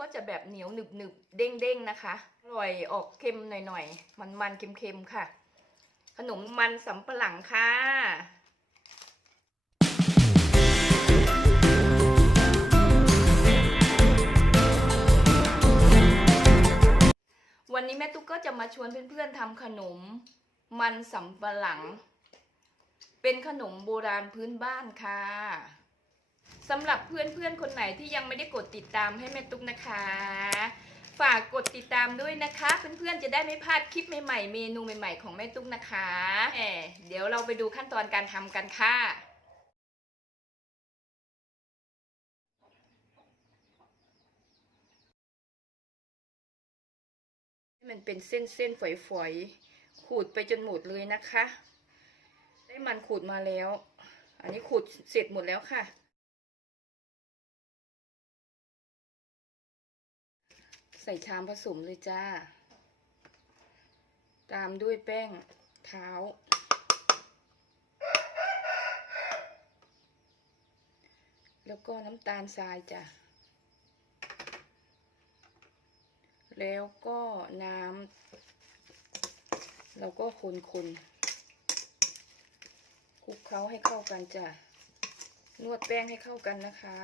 ก็จะแบบเหนียวหนึบหนึบเด้งเด้งนะคะ อร่อยออกเค็มหน่อยๆ มันมันๆเค็มค่ะ ขนมมันสำปะหลังค่ะวันนี้แม่ตุ๊กก็จะมาชวนเพื่อนๆทำขนมมันสำปะหลัง เป็นขนมโบราณพื้นบ้านค่ะ สำหรับเพื่อนๆคนไหนที่ยังไม่ได้กดติดตามให้แม่ตุ๊กนะคะ ฝากกดติดตามด้วยนะคะ เพื่อนๆจะได้ไม่พลาดคลิปใหม่ๆ เมนูใหม่ๆ ของแม่ตุ๊กนะคะแหมเดี๋ยวเราไปดูขั้นตอนการทำกันค่ะมันเป็นเส้นๆฝอยๆ ขูดไปจนหมดเลยนะคะ ได้มันขูดมาแล้ว อันนี้ขูดเสร็จหมดแล้วค่ะ ส่ชามผสมเลยจ้า ตามด้วยแป้งเท้า แล้วก็น้ำตาลทรายจ้ะ แล้วก็น้ำเราก็คนคนคลุกเคล้าให้เข้ากันจ้ะ นวดแป้งให้เข้ากันนะคะ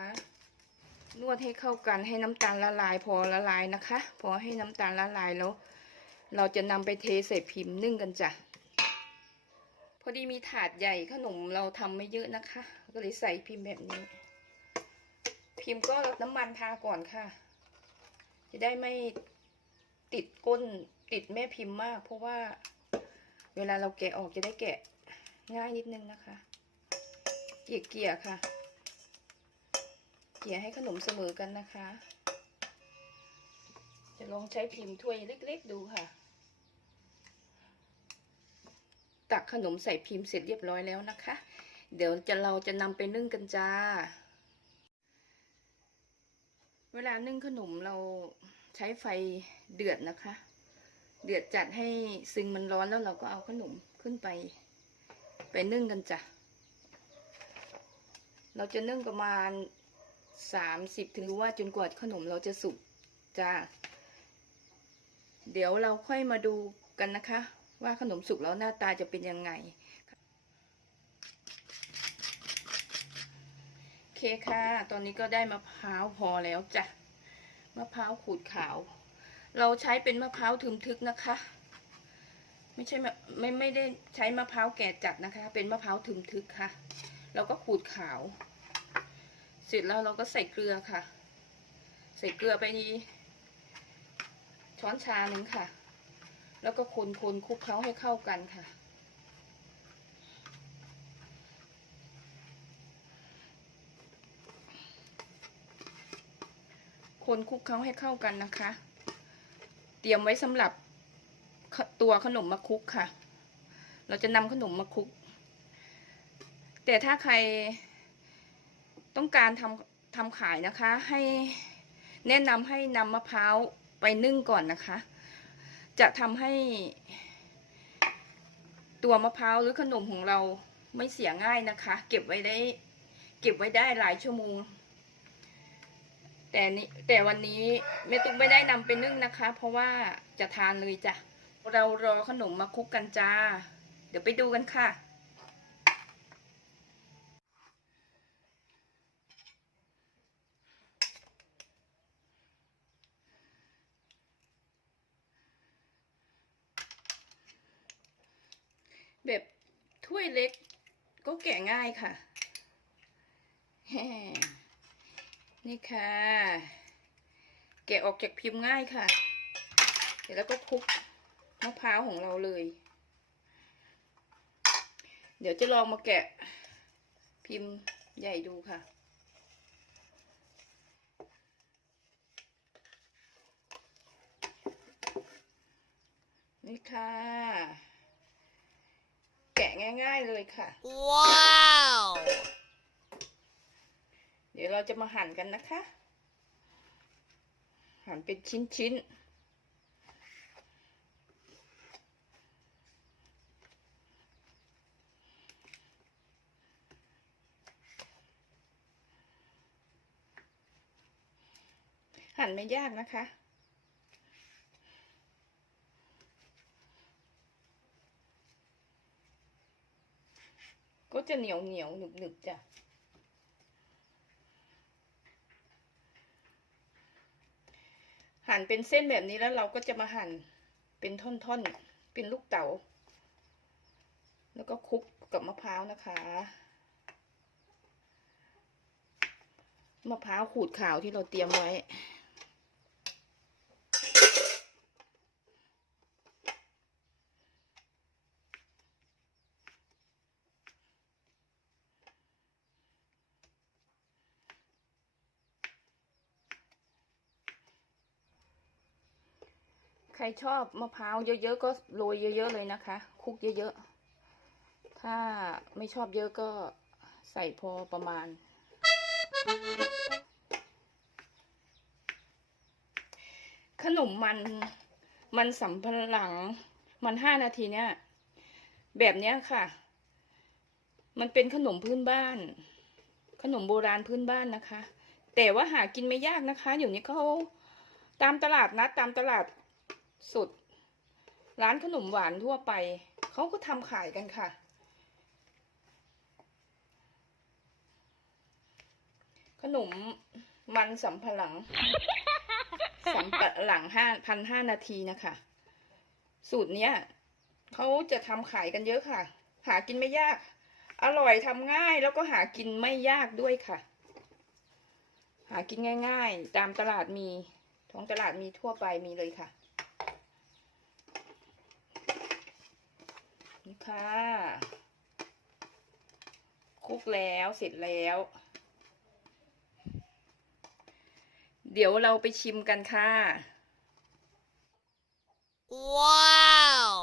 นวดให้เข้ากันให้น้ำตาลละลายพอละลายนะคะ พอให้น้ำตาลละลายแล้ว เราจะนำไปเทใส่พิมพ์นึ่งกันจ้ะพอดีมีถาดใหญ่ขนมเราทำไม่เยอะนะคะ ก็เลยใส่พิมพ์แบบนี้ พิมพ์ก็น้ำมันทาก่อนค่ะ จะได้ไม่ติดก้นติดแม่พิมพ์มาก เพราะว่าเวลาเราแกะออกจะได้แกะง่ายนิดนึงนะคะ เกี่ยเกี่ยค่ะ เกี่ยให้ขนมเสมอกันนะคะ จะลองใช้พิมพ์ถ้วยเล็ก ๆ ดูค่ะ ตักขนมใส่พิมพ์เสร็จเรียบร้อยแล้วนะคะ เดี๋ยวจะเราจะนำไปนึ่งกันจ้า เวลานึ่งขนมเราใช้ไฟเดือดนะคะ เดือดจัดให้ซึงมันร้อนแล้วเราก็เอาขนมขึ้นไป ไปนึ่งกันจ้ะเราจะนึ่งประมาณ สามสิบถึงรู้ว่าจนกว่าขนมเราจะสุกจ้า เดี๋ยวเราค่อยมาดูกันนะคะ ว่าขนมสุกแล้วหน้าตาจะเป็นยังไงโอเคค่ะ ตอนนี้ก็ได้มะพร้าวพอแล้วจ้ะ มะพร้าวขูดขาว เราใช้เป็นมะพร้าวทึมทึกนะคะ ไม่ใช่ไม่ไม่ได้ใช้มะพร้าวแก่จัดนะคะ เป็นมะพร้าวทึมทึกค่ะเราก็ขูดขาว เสร็จแล้วเราก็ใส่เกลือค่ะ ใส่เกลือไปนีช้อนชาหนึ่งค่ะ แล้วก็คนคนคลุกเคล้าให้เข้ากันค่ะ คนคลุกเคล้าให้เข้ากันนะคะ เตรียมไว้สำหรับตัวขนมมะคุกค่ะ เราจะนำขนมมาคลุก แต่ถ้าใคร ต้องการทำทำขายนะคะ ให้แนะนำให้นำมะพร้าวไปนึ่งก่อนนะคะ จะทำให้ ตัวมะพร้าวหรือขนมของเราไม่เสียง่ายนะคะ เก็บไว้ได้ เก็บไว้ได้หลายชั่วโมง แต่นี้แต่วันนี้แม่ตุ๊กไม่ได้นำไปนึ่งนะคะ เพราะว่าจะทานเลยจ้ะเรารอขนมมาคุกกันจ้า เดี๋ยวไปดูกันค่ะ แบบถ้วยเล็กก็แกะง่ายค่ะ นี่ค่ะ แกะออกจากพิมพ์ง่ายค่ะ เดี๋ยวแล้วก็คลุกมะพร้าวของเราเลย เดี๋ยวจะลองมาแกะพิมพ์ใหญ่ดูค่ะนี่ค่ะ ง่าย ๆเลยค่ะ Wow! เดี๋ยวเราจะมาหั่นกันนะคะ หั่นเป็นชิ้นๆหั่นไม่ยากนะคะ ก็จะเหนียวเหนียวหนึบหนึบจ้ะหั่นเป็นเส้นแบบนี้แล้วเราก็จะมาหั่นเป็นท่อนๆ เป็นลูกเต๋า แล้วก็คลุกกับมะพร้าวนะคะ มะพร้าวขูดขาวที่เราเตรียมไว้ ใครชอบมะพร้าวเยอะๆก็โรยเยอะ ๆ เลยนะคะ คุกเยอะๆ ถ้าไม่ชอบเยอะก็ใส่พอประมาณ ขนมมันมันสำปะหลังมันห้านาทีเนี่ยแบบเนี้ยค่ะ มันเป็นขนมพื้นบ้าน ขนมโบราณพื้นบ้านนะคะ แต่ว่าหากินไม่ยากนะคะ อยู่นี้เขาตามตลาดนัดตามตลาด สุด ร้านขนมหวานทั่วไป เขาก็ทำขายกันค่ะ ขนมมันสำปะหลังสำปะหลังห้าพันห้านาทีนะคะ สูตรเนี้ยเขาจะทำขายกันเยอะค่ะ หากินไม่ยาก อร่อยทำง่ายแล้วก็หากินไม่ยากด้วยค่ะ หากินง่าย ๆ ตามตลาดมี ท้องตลาดมีทั่วไปมีเลยค่ะ นี่ค่ะคลุกแล้วเสร็จแล้ว เดี๋ยวเราไปชิมกันค่ะ Wow!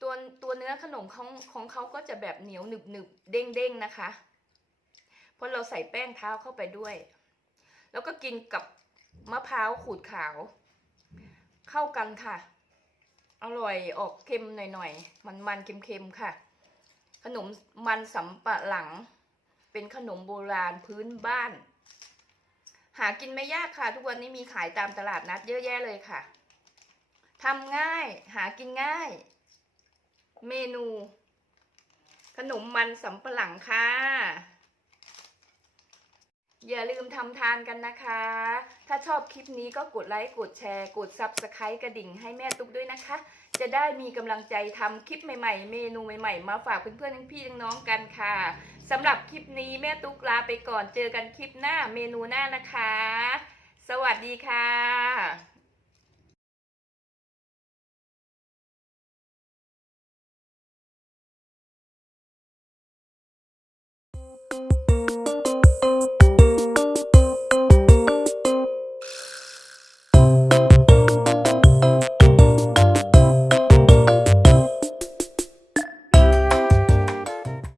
ตัวตัวเนื้อขนมของของเขาก็จะแบบเหนียวหนึบหนึบเด้งเด้งๆนะคะ เพราะเราใส่แป้งเท้าเข้าไปด้วย แล้วก็กินกับมะพร้าวขูดขาว เข้ากันค่ะ อร่อยออกเค็มหน่อยๆมันมันๆ เค็มๆ ค่ะ ขนมมันสำปะหลัง เป็นขนมโบราณพื้นบ้าน หากินไม่ยากค่ะ ทุกวันนี้มีขายตามตลาดนัดเยอะแยะเลยค่ะทำง่ายหากินง่าย เมนู ขนมมันสำปะหลังค่ะ อย่าลืมทำทานกันนะคะ ถ้าชอบคลิปนี้ก็กดไลค์ กดแชร์ กด Subscribe กระดิ่งให้แม่ตุ๊กด้วยนะคะ จะได้มีกำลังใจทำคลิปใหม่ๆ เมนูใหม่ๆ มาฝากเพื่อนๆทั้งพี่ทั้งน้องกันค่ะสำหรับคลิปนี้แม่ตุ๊กลาไปก่อน เจอกันคลิปหน้าเมนูหน้านะคะ สวัสดีค่ะ